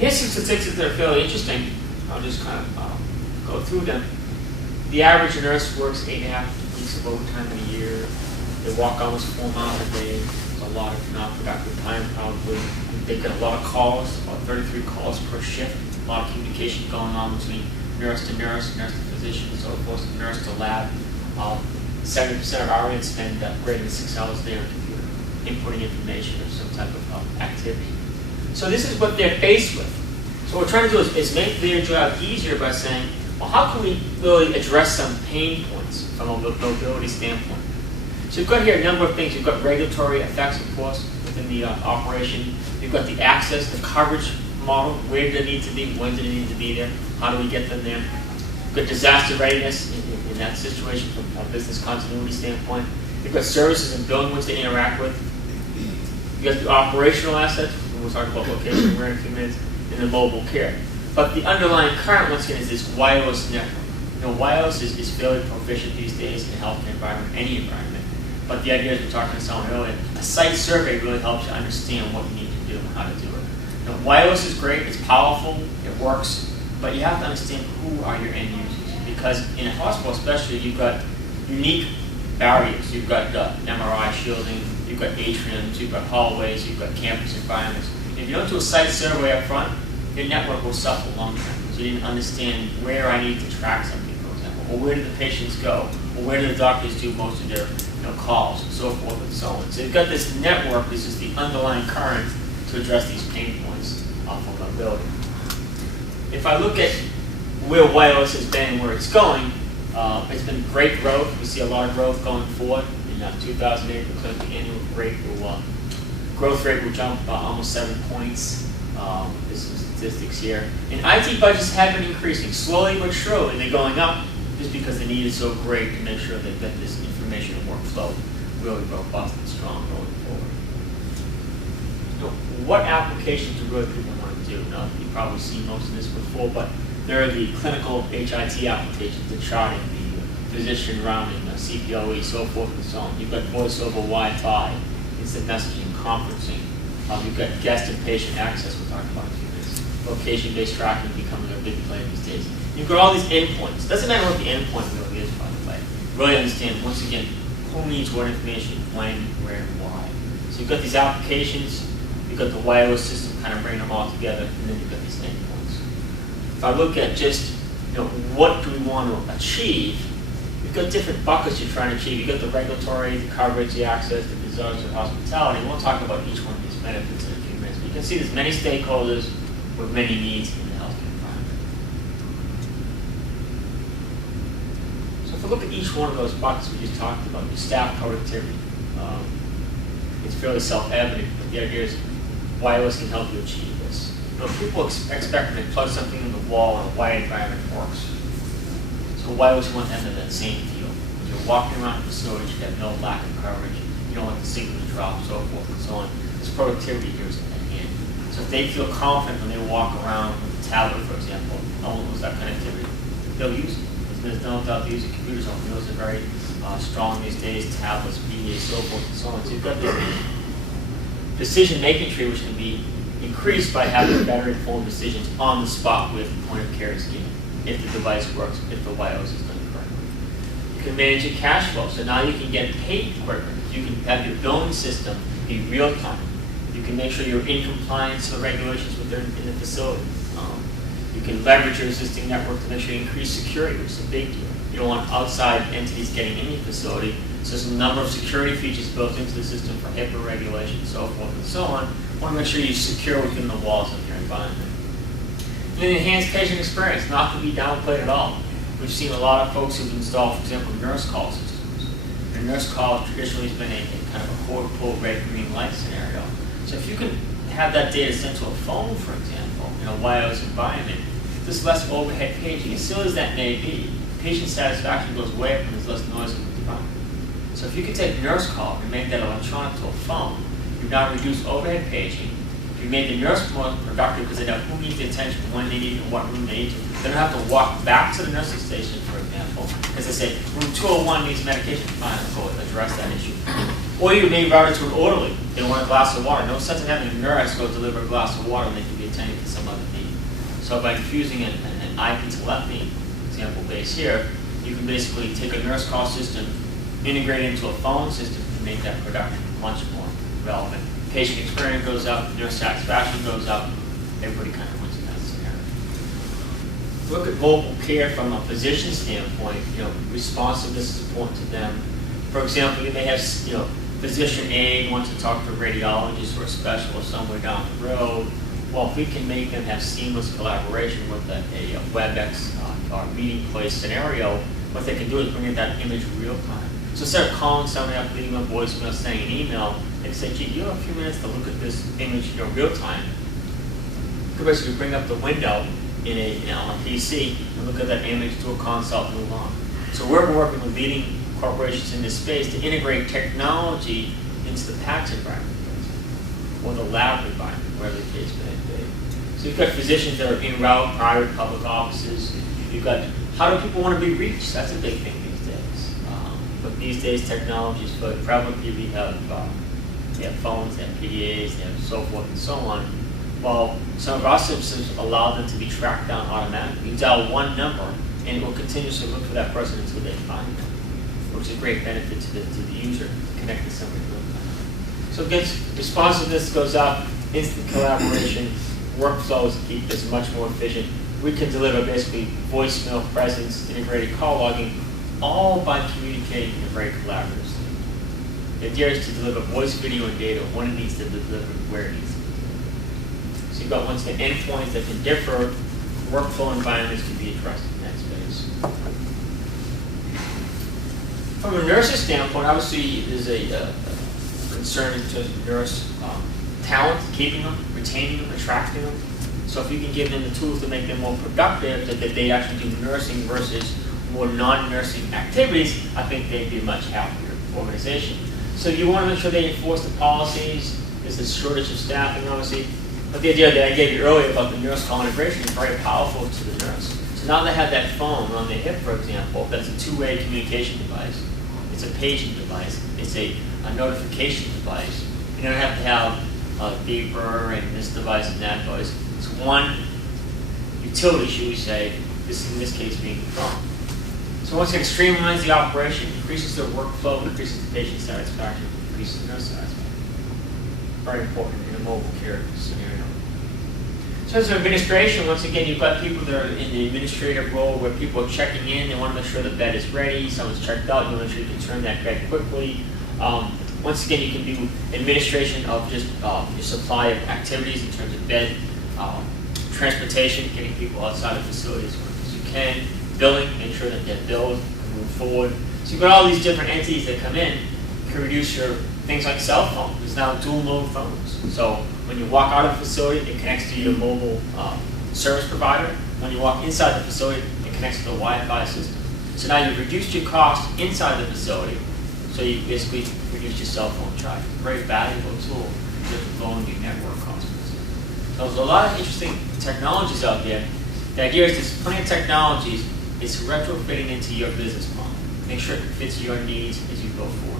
Here's some statistics that are fairly interesting. I'll just kind of go through them. The average nurse works 8.5 weeks of overtime in a year. They walk almost 4 miles a day. There's a lot of non-productive time probably. They get a lot of calls, about 33 calls per shift. A lot of communication going on between nurse to nurse, nurse to physician, so forth, nurse to lab. 70% of our RNs spend greater than 6 hours a day on computer, inputting information or some type of activity. So this is what they're faced with. So what we're trying to do is make their job easier by saying, well, how can we really address some pain points from a mobility standpoint? So you've got here a number of things. You've got regulatory effects, of course, within the operation. You've got the access, the coverage model. Where do they need to be? When do they need to be there? How do we get them there? You've got disaster readiness in that situation from a business continuity standpoint. You've got services and billing which they interact with. You've got the operational assets. We'll talk about location in a few minutes. And the mobile care. But the underlying current, once again, is this wireless network. You know, wireless is fairly proficient these days in a healthcare environment, any environment. But the idea, as we were talking to someone earlier, a site survey really helps you understand what you need to do and how to do it. You know, wireless is great, it's powerful, it works, but you have to understand who are your end users. Because in a hospital especially, you've got unique barriers. You've got MRI shielding, you've got atriums, you've got hallways, you've got campus environments. If you don't do a site survey up front, your network will suffer long term. So you didn't understand where I need to track something, for example, or where do the patients go, or where do the doctors do most of their calls, and so forth and so on. So you've got this network, this is the underlying current to address these pain points for mobility. If I look at where wireless has been and where it's going, it's been great growth. We see a lot of growth going forward. In 2008, it looks like the annual growth rate will jump almost 7 points. There's some statistics here. And IT budgets have been increasing, slowly but surely. They're going up just because the need is so great to make sure that this information and workflow really robust and strong going forward. So what applications do really people want to do? Now, you've probably seen most of this before, but there are the clinical HIT applications, the charting, the physician rounding, CPOE, so forth and so on. You've got voice over Wi-Fi, instant messaging, conferencing. You've got guest and patient access, we'll talk about in a few minutes. Location-based tracking becoming a big play these days. You've got all these endpoints. Doesn't matter what the endpoint really is, by the way. Really understand, once again, who needs what information, when, where, and why. So you've got these applications, you've got the wireless system kind of bringing them all together, and then you've got these endpoints. If I look at just, what do we want to achieve, you've got different buckets you're trying to achieve. You've got the regulatory, the coverage, the access, the disaster, hospitality. We'll talk about each one of these benefits in a few minutes. But you can see there's many stakeholders with many needs in the healthcare environment. So if we look at each one of those buckets we just talked about, your staff productivity, it's fairly self-evident, but the idea is wireless can help you achieve this. People expect when they plug something in the wall and a wired environment works. So wireless, you want them to have that same feel. When you're walking around the facility, you have no lack of coverage. You don't want the signal to drop, so forth and so on. This productivity here is at hand. So if they feel confident when they walk around with a tablet, for example, no one knows that connectivity, they'll use it. There's no doubt they use it. Computers on wheels are very strong these days, tablets, PDA, so forth and so on. So you've got this decision-making tree which can be increased by having better informed decisions on the spot with point of care is given, if the device works, if the wireless is done correctly. You can manage your cash flow, so now you can get paid quicker. You can have your billing system be real time. You can make sure you're in compliance with regulations within the facility. You can leverage your existing network to make sure you increase security, which is a big deal. You don't want outside entities getting in your facility. So there's a number of security features built into the system for HIPAA regulations, so forth and so on. You want to make sure you're secure within the walls of your environment. And then enhanced patient experience, not to be downplayed at all. We've seen a lot of folks who've installed, for example, nurse call systems. Your nurse call traditionally has been a kind of a cord pull red green light scenario. So if you can have that data sent to a phone, for example, in a wireless environment, there's less overhead paging. As silly as that may be, patient satisfaction goes way up and there's less noise in the environment. So if you can take nurse call and make that electronic to a phone, you've now reduced overhead paging. You made the nurse more productive because they know who needs the attention, when they need it, and what room they need to. They don't have to walk back to the nursing station, for example, because they say, room 201 needs medication, fine, let's go address that issue. Or you may route it to an orderly. They want a glass of water. No sense in having a nurse go deliver a glass of water when they can be attending to some other need. So by infusing an IP telephony example base here, you can basically take a nurse call system, integrate it into a phone system to make that production much more relevant. Patient experience goes up, nurse satisfaction goes up, everybody kind of wins in that scenario. Look at mobile care from a physician standpoint. Responsiveness is important to them. For example, you may have, physician A wants to talk to a radiologist or a specialist somewhere down the road. Well, if we can make them have seamless collaboration with a WebEx or meeting place scenario, what they can do is bring in that image real time. So instead of calling somebody up, leaving a voicemail, sending an email, they can say, gee, you have a few minutes to look at this image real time. You could basically bring up the window on a PC and look at that image, do a consult, and move on. So we're working with leading corporations in this space to integrate technology into the PACS environment or the lab environment, wherever the case may be. So you've got physicians that are en route, private, public offices. You've got how do people want to be reached? That's a big thing these days. But these days, technology is very prevalent. They have phones, they have PDAs, they have so forth and so on. While some of our systems allow them to be tracked down automatically. You dial one number, and it will continuously look for that person until they find them, which is a great benefit to the user to connect to somebody real time. So again, responsiveness goes up, instant collaboration, workflows is much more efficient. We can deliver basically voicemail presence, integrated call logging, all by communicating in a very collaborative state. The idea is to deliver voice, video, and data when it needs to be delivered, where it needs to be delivered. So you've got once again endpoints that can differ, workflow environments can be addressed in that space. From a nurse's standpoint, obviously there's a concern in terms of nurse talent, keeping them, retaining them, attracting them. So if you can give them the tools to make them more productive, that they actually do nursing versus more non-nursing activities, I think they'd be a much happier organization. So you want to make sure they enforce the policies. There's a shortage of staffing, obviously. But the idea that I gave you earlier about the nurse call integration is very powerful to the nurse. So now they have that phone on their hip, for example, that's a two-way communication device. It's a paging device. It's a notification device. You don't have to have a beeper and this device and that device. It's one utility, should we say, in this case being the phone. So once again, streamlines the operation, increases their workflow, increases the patient satisfaction, increases the nurse satisfaction. Very important in a mobile care scenario. So as an administration, once again, you've got people that are in the administrative role where people are checking in. They want to make sure the bed is ready. Someone's checked out. You want to make sure you can turn that bed quickly. Once again, you can do administration of just your supply of activities in terms of bed, transportation, getting people outside of facilities as quick as you can, billing, make sure that they're billed and move forward. So you've got all these different entities that come in. You can reduce your things like cell phone. There's now dual mode phones. So when you walk out of the facility, it connects to your mobile service provider. When you walk inside the facility, it connects to the Wi-Fi system. So now you've reduced your cost inside the facility. So you basically reduce your cell phone charge. Very valuable tool for lowering your network costs. So there's a lot of interesting technologies out there. The idea is there's plenty of technologies. It's retrofitting into your business model. Make sure it fits your needs as you go forward.